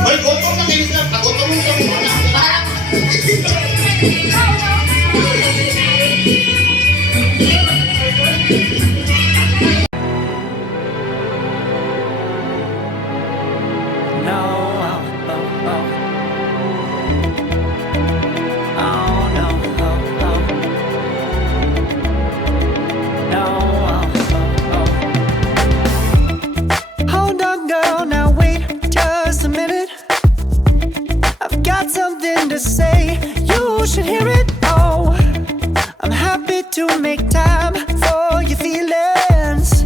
Ay, gotong na kayo sila. Pagotong mo sa mga. Hold on, girl, now wait just a minute. I've got something to say, you should hear it. Oh, I'm happy to make time for your feelings.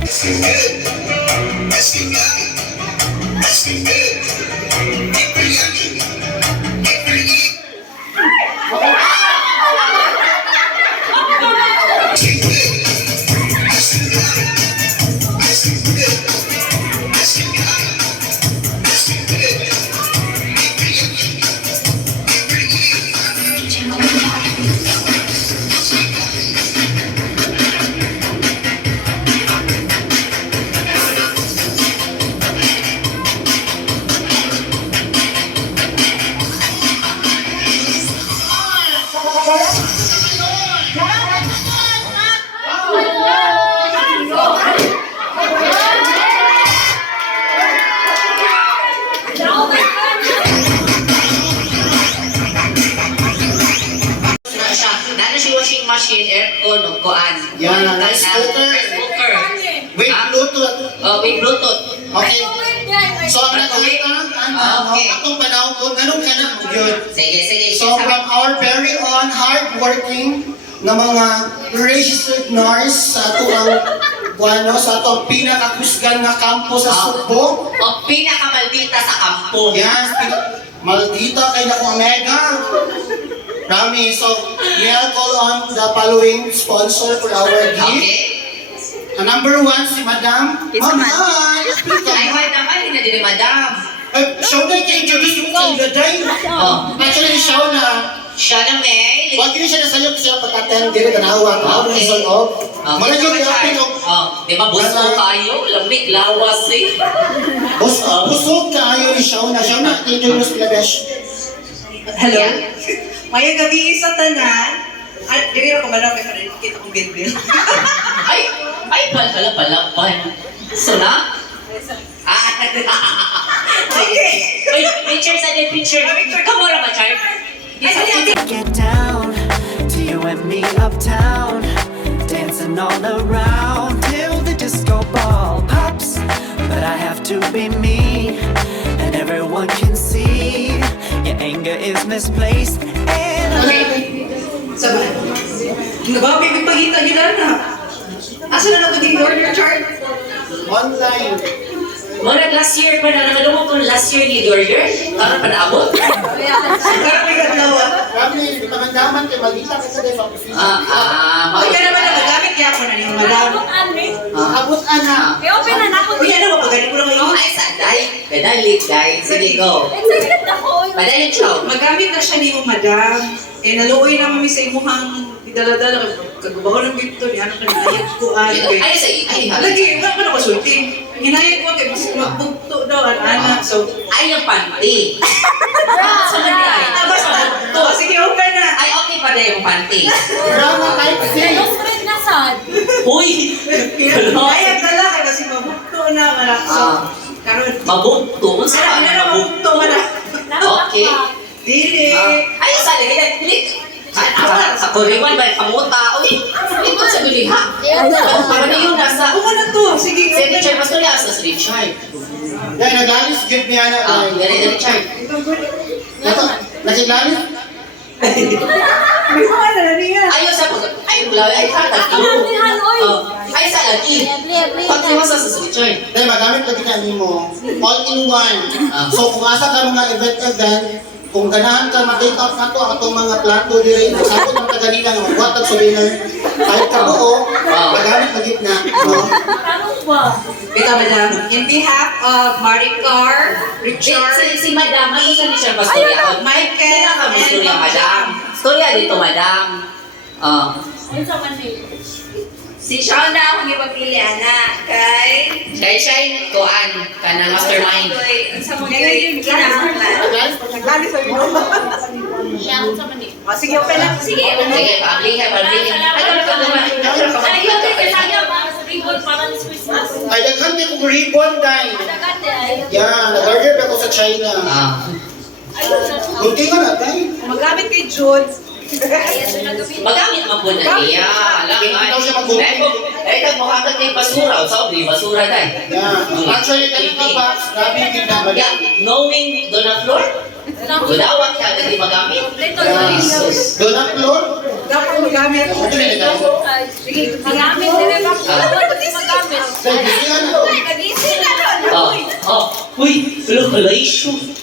Washing machine, aircon, o kuan. Yan, rice cooker. Rice cooker. With Bluetooth. With Bluetooth. Okay. So, ang nakalitan, Okay. atong panahon kung anong ka na yun. Sige. So, from our very own hard-working na mga registered nurse sa atong pinakakusgan na kampo sa Sugbo. O pinakamaldita sa kampo. Yes, maldita kay na kung mega. Rami, so we'll call on the following sponsor for our gift. Okay. Number 1, si Madam. Hi! Ay, wait naman, hindi na din madam. Show na i-introduce mo sa Day. Actually, show na. Siya na may. Huwag din siya nasayo kasi ang pagkatahan din na nahawa. Okay. Mga yun, Di ba buso tayo? Lamig, lawas eh. busog ka ayaw ni show na. Show na, i-introduce nila, Besh. Hello. Mayang gabi sa tanan. At dili ko man may kita kong bilbil. Ay, pala. So na? Okay. Wait, picture sa din, picture. Come on, Char. Get down to you and me uptown, dancing all around till the disco ball pops. But I have to be me, and everyone can see your anger is misplaced. And Sabay. Nagbabi may pagita nyo na. Asa na naging order chart? Online. Muna last year pa na nakalungo ko last year ni Dorier. Karon pa naabot? Sigara may kadlawa. Rami, di pamandaman kay maldita kasi sa office. Kaya naman nagagamit kaya ako na yung madam. Abot ana. I-open na ako. Kaya naman pagaling ko na kayo. Ay, saday. Pedalik, day. Sige, go. Excited ako. Padalik, show. Magamit na siya ni yung madam. Eh, naluoy naman mi sa imuhang dala-dala. Kagabaho ng gito ni ano ka nayag ko. Ay, sige. Ay, Lagi, wala ko na masulti. Hinayag ko kay mas magbugto daw ang anak. So, ay, yung panty. basta. Sige, okay na. Ay, okay pa din yung panty. Rama type C. Close friend na sad. Uy! Hinayag dala kay kasi magbugto na. So, karon. Mabugto. Kung saan Ano na na mabugto? magbugto na. Okay. Dili. Ay, saan na? Sa kuliwan ba? Kamuta. Uy! Ito sa guliha. Para na yun nasa... Ako na to. Sige, Si Richard, mas tuloy sa Richard. Dahil nagalis, give me ana. Gari Richard. Nasilalis? May mga na niya. Ayaw sa pag... Ay, wala. Ay, hatag. Ang hanoy. Ay, Ay, sa lagi. Pag-iwasa sa switcher. Dahil magamit lagi na mo, all-in-one. So kung asa ka mga event, kung ganahan ka ma-take out na to, atong mga plato diri, sabot ang taganina nga magbuhat ng souvenir, kahit ka buo, magamit lagi na. No? Ano ba? Ito, madam. In behalf of Maricar, Richard, Si Madam, ano sa ni siya bastorya? Michael, Kaya ka bastorya, and Madam. Storya dito, Madam. Ano sa Manila? si Shonda akong ipapili, anak. Kay... Kay siya kuan ka na mastermind. Sa mga kinahanglan. Naglali sa iyo. Yan sa Manila. Sige, okay lang. Sige. Sige, pablihan. Ano ka naman? Ay, yun din kaya para sa ribbon para sa Christmas. Ay, daghan din kong ribbon, dahil. Nagate ay. Yan, nag-order ako sa China. Ayun sa. Kunti ko na, dahil. Magamit kay Jude. Magamit man po na niya. Eh, kag mukha ka kay basura. Sa obli, basura dahil. Yan. Actually, kanina box, grabe yung pinamali. Knowing doon ang floor, gudawat ka hindi magamit. Jesus. Doon ang floor. Dapat magamit. Ito na nila. Sige, magamit din ang dapat di magamit. Dahil, bisihan na. Kagisin na Uy, localization.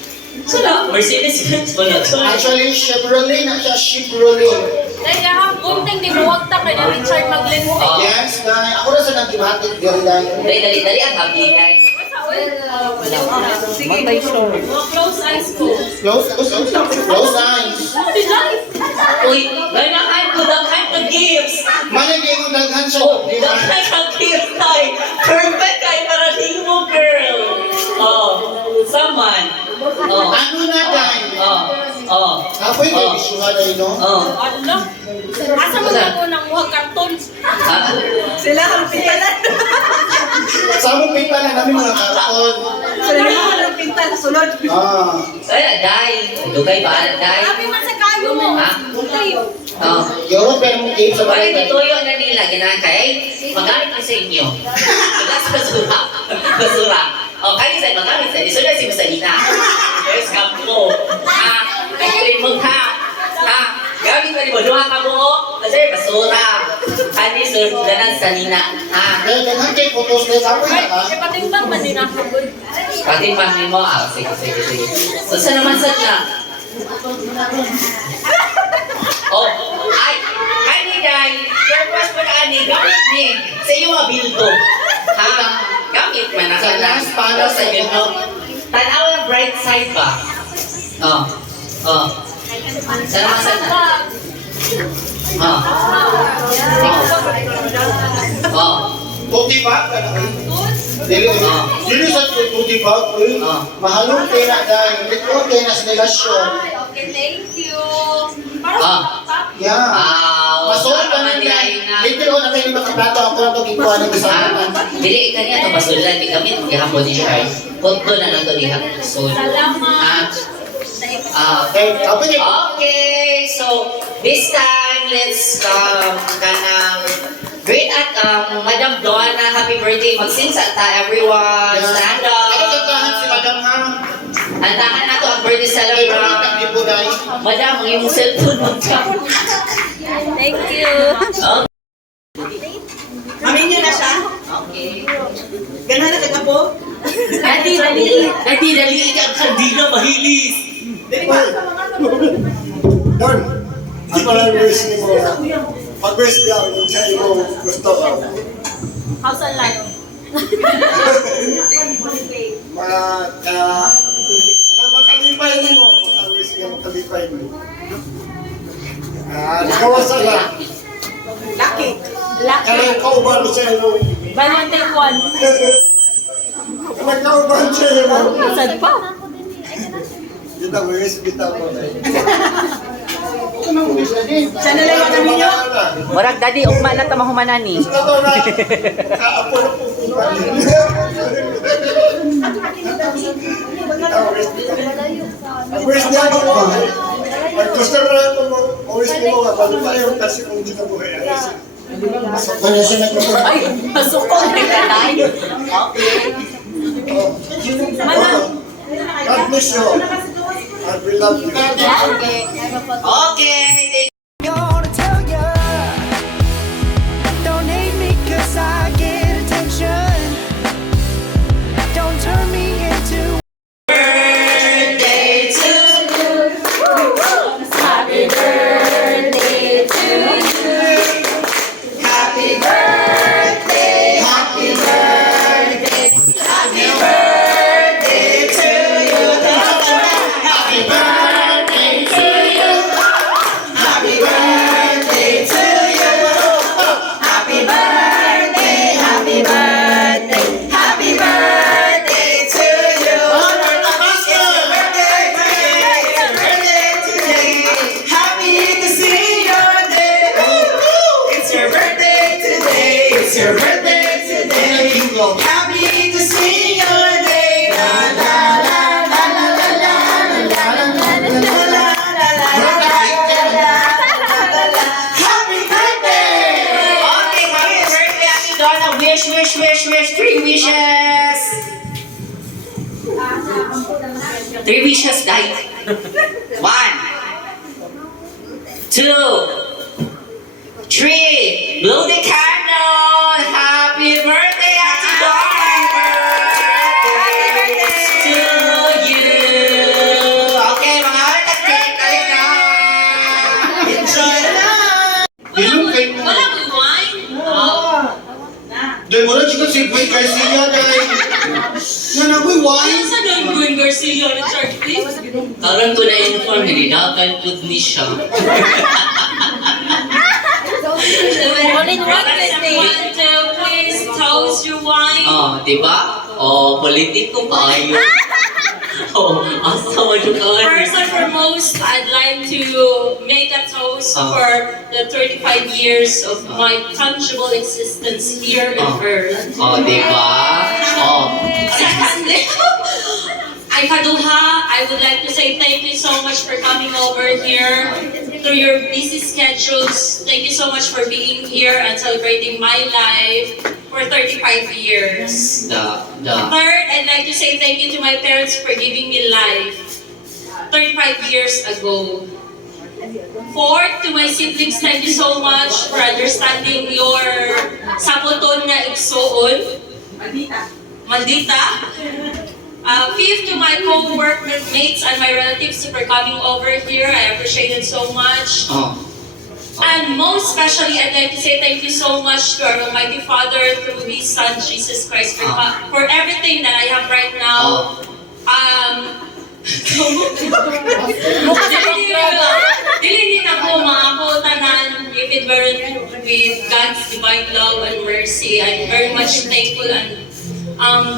Sala, Mercedes-Benz pa na to. Actually, Chevrolet na siya, Chevrolet. Dahil nga, kunting di mawagta kay na Richard Maglenmo. Yes, dahil. Ako na sa nag-imatic, dahil dahil. Dali, ang habli kay. Sige, close eyes ko. Close eyes. Uy, ganahan ko, daghan ka gifts. Managay mo daghan siya. Oh, daghan ka gifts tayo. Perfect kay para din mo, girl. Saman. Ano na dahil? Apoy kayo, bisuha dahil, no? Ano? Asa mo na ko ng muhag karton? Sila ang pintalan. Sa mong pinta na namin mga karton. Sila ang pintal sa sunod. Kaya, dahil. Dugay ba, dahil? Sabi man sa kayo mo. Ha? Kayo. Yoro, pero mong tape sa Bakit bahay. ituyo na nila, ganahan kay? Magamit ko sa inyo. Alas basura. Basura. Kaya sa'yo, magamit sa'yo. Iso na si Masalina. Yes, kampo. Pagkirin mo ha. Gamit ka ni mo. Duha ka mo. Kasi basura. Kani sir, ganan sa nina. Dahil daghan kayo photos na sa apoy Ay, na ka. patimbang man din ako. Pati pangin mo. Sige. So, saan naman sa niya? Kani day. Purpose mo na ani. Gamit ni. Sa iyo mabildo. Gamit man na ka na. Para sa bildo. Tanaw ang bright side ba? Saan naman sa niya? Tuti bag ka na kayo. Dili sa tuti bag, mahalong pera dahil. Ito kayo na sa relasyon. Okay, thank you. Yeah. Masuot ka na dahil. Later on, na kayo makaplato ako na ito gikuha ng isahan. Dili kanya to basulan di kami gihapon ni siya. Punto na lang to diha. So, Salamat. okay, so this time let's kanang great at Madam Donna, happy birthday. Magsinsa ta everyone. Stand up. Ano kantahan si Madam ha? Antahan na to ang birthday Ay, celebrant. bakit di po dahil? Madam, ang iyong cellphone mo ka. Thank you. Amin niyo na siya. Okay. Ganahan na ka po. Dali ikaw kandila mahilis. Don, ako lang wish ni mo. Pag-wish niya, yung sa iyo gusto ko. How's ang life? Makalipay ni mo. Pag-wish niya, makalipay mo. Nakawasan lang. Lucky. Lucky. Kaya kauban sa iyo. Buy one, take one. Nagkauban sa iyo. Sad pa. Kita mo, wish kita mo. Siya na lang yung namin niyo. Murag dadi ugma na tamahumanani. Gusto ko na. Kaapo na po kung Wish niya mo mo. Pag gusto mo na ito mo, wish mo nga, balik tayo kasi kung hindi ka buhay. Ano siya nagpapagod? Ay, pasok ko na kanay. Okay. God bless you. And we love you. Okay. Gonna tell ya, don't hate me 'cause I your birthday today. Happy to see your day. La la la la la la la la la la la la. Happy birthday! Okay, happy birthday, Ate Donna. Wish, 3 wishes. 3 wishes, guys. 1, 2, 3. Blow the candle. Happy birthday, Ate Donna. Happy birthday to you. Okay, mga cake, tayo na. Enjoy the night! Ilong kay mo. Walang wine? Dahil mo rin siya si Boy Garcia dahil nanagoy wine. Sa doon, Gwen Garcia, Richard, please. Karon ko na inform, nilinakan po ni siya. Only one birthday. Want to please toast your wine? Oh, diba? Oh, politiko pa ayo. Oh, asa mo yung First and foremost, I'd like to make a toast Ah. for the 35 years of my tangible existence here in Earth. Oh, diba? Oh, Secondly, Kaduha, I would like to say thank you so much for coming over here through your busy schedules. Thank you so much for being here and celebrating my life for 35 years. Third, I'd like to say thank you to my parents for giving me life 35 years ago. Fourth, to my siblings, thank you so much for understanding your saboton nga igsuon. Maldita. Fifth, to my co-workmates and my relatives for coming over here. I appreciate it so much. oh. And most especially, I'd like to say thank you so much to our Almighty Father through His Son, Jesus Christ, for everything that I have right now. Dili din ako maako tanan if it weren't with God's divine love and mercy. I'm very much thankful and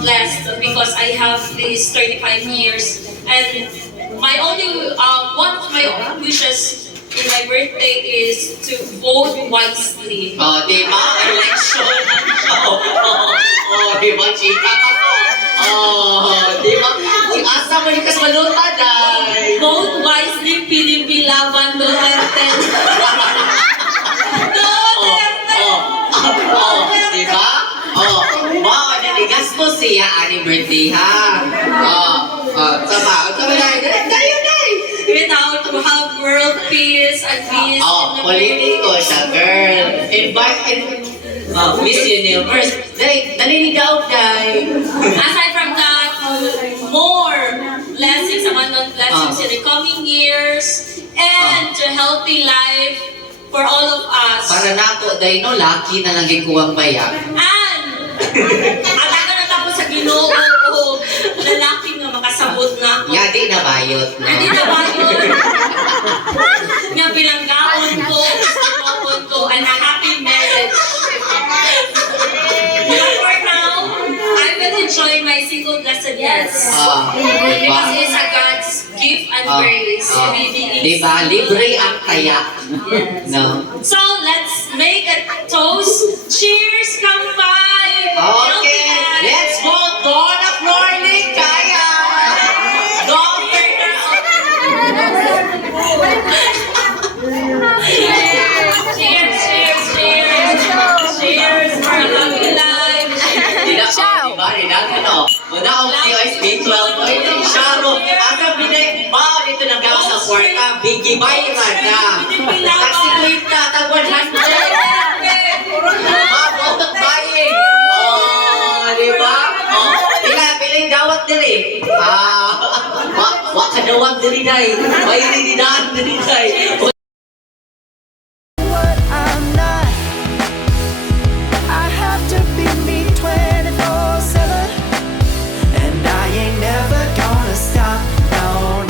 blessed because I have these 35 years. And my only one of my wishes in my birthday is to vote wisely. Oh, diba? Election. Oh, diba, chika ka po? Oh, diba? Asa mo yung kasmaluta, day? Vote wisely, PDP Laban Duterte. Diba? Oh, wow, nanigas mo siya, ani birthday, ha? Sama na, tayo, Without to have world peace and peace. oh, in the politiko siya, girl. Miss Universe. Day, naninigaw, day. Aside from that, more blessings, abundant blessings in the coming years, and to healthy life for all of us. Para nako, day, no, lucky na lang gikuwang bayak. And, ataga na tapos sa Ginoo ko, lalaki nga makasabot na ako. Yadi na bayot, no? Hindi na ba yun? Nga bilanggaon ko, sinokon ko, and a happy marriage. But for now, I will enjoy my single blessedness. Because it's a God's gift and grace. Really is. Diba, libre ang kaya. Yes. No? So, let's make a toast. Cheers, kampai! Okay, let's vote Donna Florley Kaya! Governor Cheers, cheers, cheers! Cheers for a happy life! Diba, no? Muna ang POS B12 mo, Sharo, aga pinay, ba, dito na gawa sa kwarta, biggie bayran na. Taxi plate na, tag 100. Mabotok buying. Oh, diba? Oh, piling dawat diri. Wa ka dawat diri day. Bayri di daan diri day.